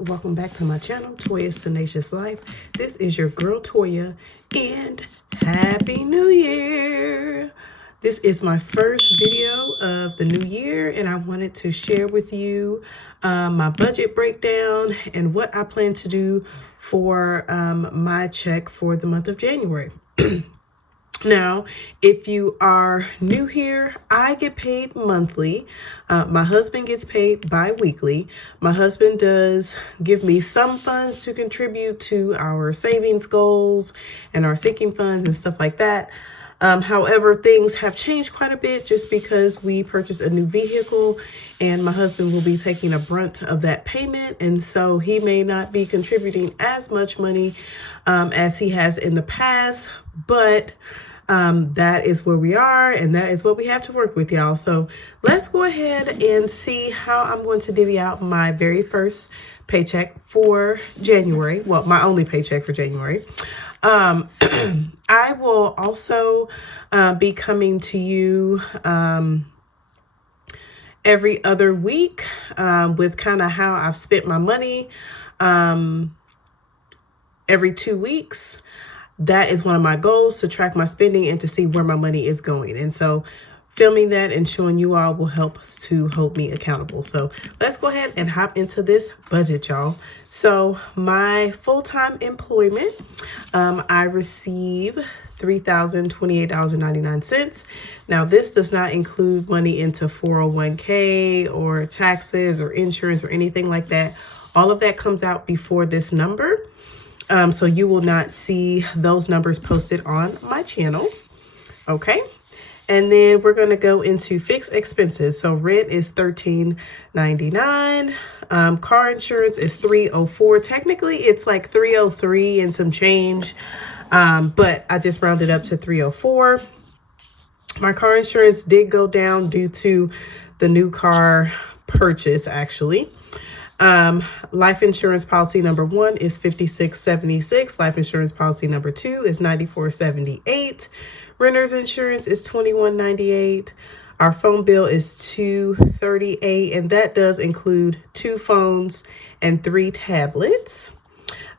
welcome back to my channel, Toyastenaciouslife. This is your girl Toya, and Happy New Year! This is my first video of the new year, and I wanted to share with you my budget breakdown and what I plan to do for my check for the month of January. Now, if you are new here, I get paid monthly. My husband gets paid bi-weekly. My husband does give me some funds to contribute to our savings goals and our sinking funds and stuff like that. However, things have changed quite a bit just because we purchased a new vehicle and my husband will be taking a brunt of that payment. And so he may not be contributing as much money as he has in the past, but that is where we are, and that is what we have to work with, y'all. So let's go ahead and see how I'm going to divvy out my very first paycheck for January. Well, my only paycheck for January. I will also be coming to you every other week with kind of how I've spent my money every 2 weeks. That is one of my goals, to track my spending and to see where my money is going. And so filming that and showing you all will help to hold me accountable. So let's go ahead and hop into this budget, y'all. So my full-time employment, I receive $3,028.99. Now, this does not include money into 401k or taxes or insurance or anything like that. All of that comes out before this number. So you will not see those numbers posted on my channel. Okay. And then we're going to go into fixed expenses. So rent is $13.99. Car insurance is $304. Technically, it's like $303 and some change. But I just rounded up to $304. My car insurance did go down due to the new car purchase, actually. Life insurance policy number 1 is $56.76. Life insurance policy number 2 is $94.78. Renter's insurance is $21.98. Our phone bill is $238, and that does include 2 phones and 3 tablets.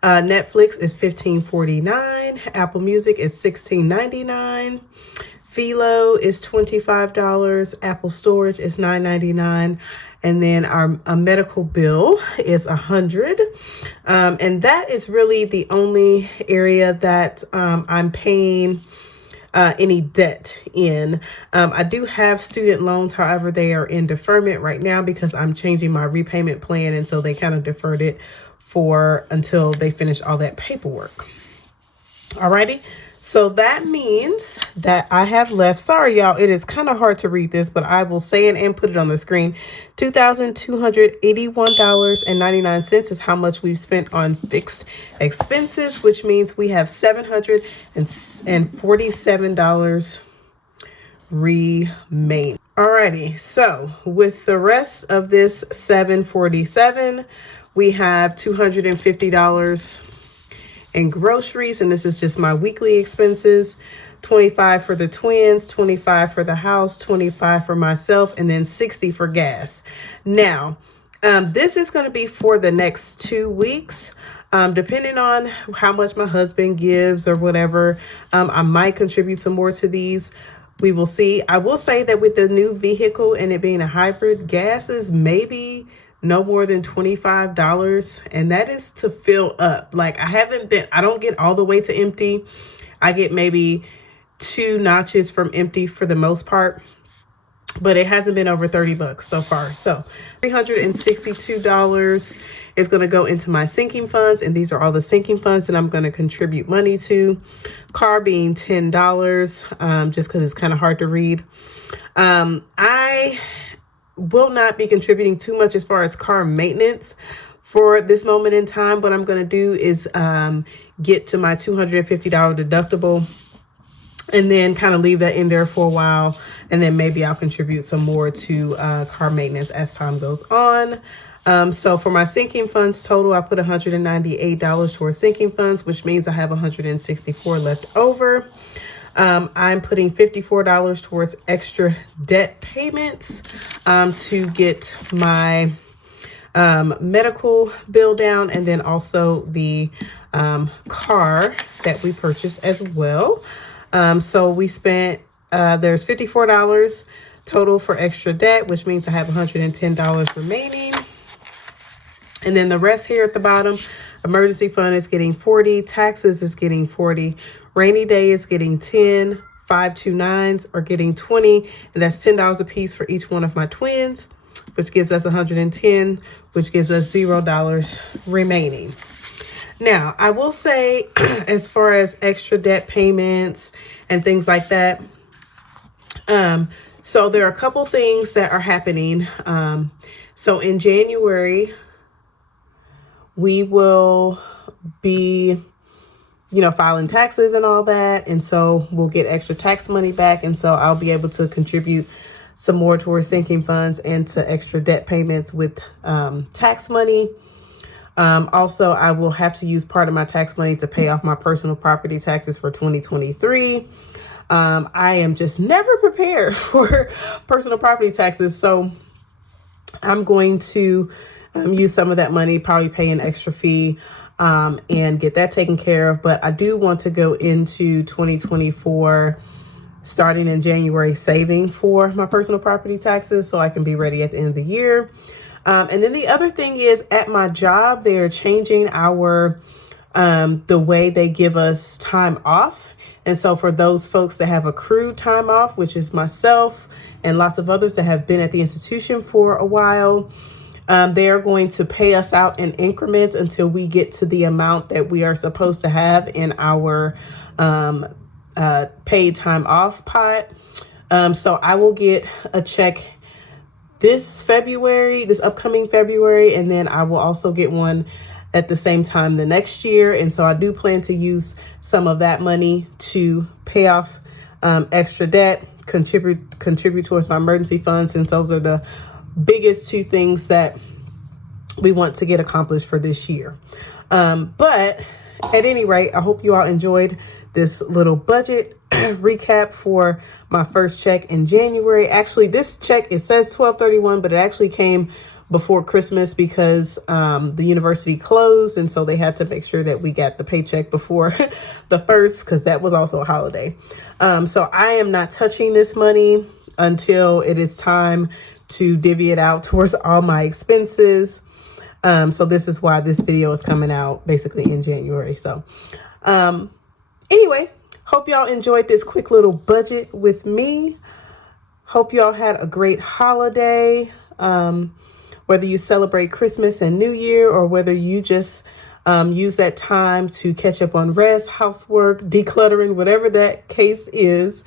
Netflix is $15.49. Apple Music is $16.99. Philo is $25. Apple Storage is $9.99. And then our medical bill is $100. And that is really the only area that I'm paying any debt in. I do have student loans. However, they are in deferment right now because I'm changing my repayment plan. And so they kind of deferred it until they finish all that paperwork. Alrighty. So that means that I have left, sorry y'all, it is kind of hard to read this, but I will say it and put it on the screen. $2,281.99 is how much we've spent on fixed expenses, which means we have $747 remain. Alrighty, so with the rest of this $747, we have $250 in groceries, and this is just my weekly expenses. $25 for the twins, $25 for the house, $25 for myself, and then $60 for gas. Now, this is going to be for the next 2 weeks. Depending on how much my husband gives or whatever, I might contribute some more to these. We will see. I will say that with the new vehicle and it being a hybrid, gas is maybe no more than $25, and that is to fill up. Like I don't get all the way to empty. I get maybe 2 notches from empty for the most part, but it hasn't been over $30 so far. So $362 is going to go into my sinking funds, and these are all the sinking funds that I'm going to contribute money to. Car being $10, just because it's kind of hard to read. I will not be contributing too much as far as car maintenance for this moment in time. What I'm going to do is get to my $250 deductible and then kind of leave that in there for a while. And then maybe I'll contribute some more to car maintenance as time goes on. So for my sinking funds total, I put $198 towards sinking funds, which means I have $164 left over. I'm putting $54 towards extra debt payments to get my medical bill down, and then also the car that we purchased as well. So we spent, there's $54 total for extra debt, which means I have $110 remaining. And then the rest here at the bottom, emergency fund is getting 40, taxes is getting 40, rainy day is getting 10, 529s are getting 20, and that's $10 a piece for each one of my twins, which gives us 110, which gives us $0 remaining. Now, I will say, as far as extra debt payments and things like that, so there are a couple things that are happening. So in January, we will be, filing taxes and all that. And so we'll get extra tax money back. And so I'll be able to contribute some more towards sinking funds and to extra debt payments with tax money. Also, I will have to use part of my tax money to pay off my personal property taxes for 2023. I am just never prepared for personal property taxes. So I'm going to use some of that money, probably pay an extra fee and get that taken care of. But I do want to go into 2024 starting in January, saving for my personal property taxes so I can be ready at the end of the year. And then the other thing is, at my job, they're changing the way they give us time off. And so for those folks that have accrued time off, which is myself and lots of others that have been at the institution for a while, they are going to pay us out in increments until we get to the amount that we are supposed to have in our paid time off pot. So I will get a check this upcoming February, and then I will also get one at the same time the next year. And so I do plan to use some of that money to pay off extra debt, contribute towards my emergency funds, since those are the biggest two things that we want to get accomplished for this year. But at any rate, I hope you all enjoyed this little budget recap for my first check in January. Actually, this check, it says 12/31, but it actually came before Christmas because the university closed, and so they had to make sure that we got the paycheck before the first, because that was also a holiday. So I am not touching this money until it is time to divvy it out towards all my expenses. So this is why this video is coming out basically in January. So anyway, hope y'all enjoyed this quick little budget with me. Hope y'all had a great holiday. Whether you celebrate Christmas and New Year, or whether you just use that time to catch up on rest, housework, decluttering, whatever that case is.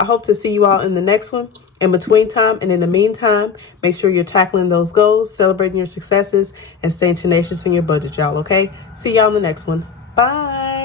I hope to see you all in the next one. In between time and in the meantime, make sure you're tackling those goals, celebrating your successes, and staying tenacious in your budget, y'all, okay? See y'all in the next one. Bye.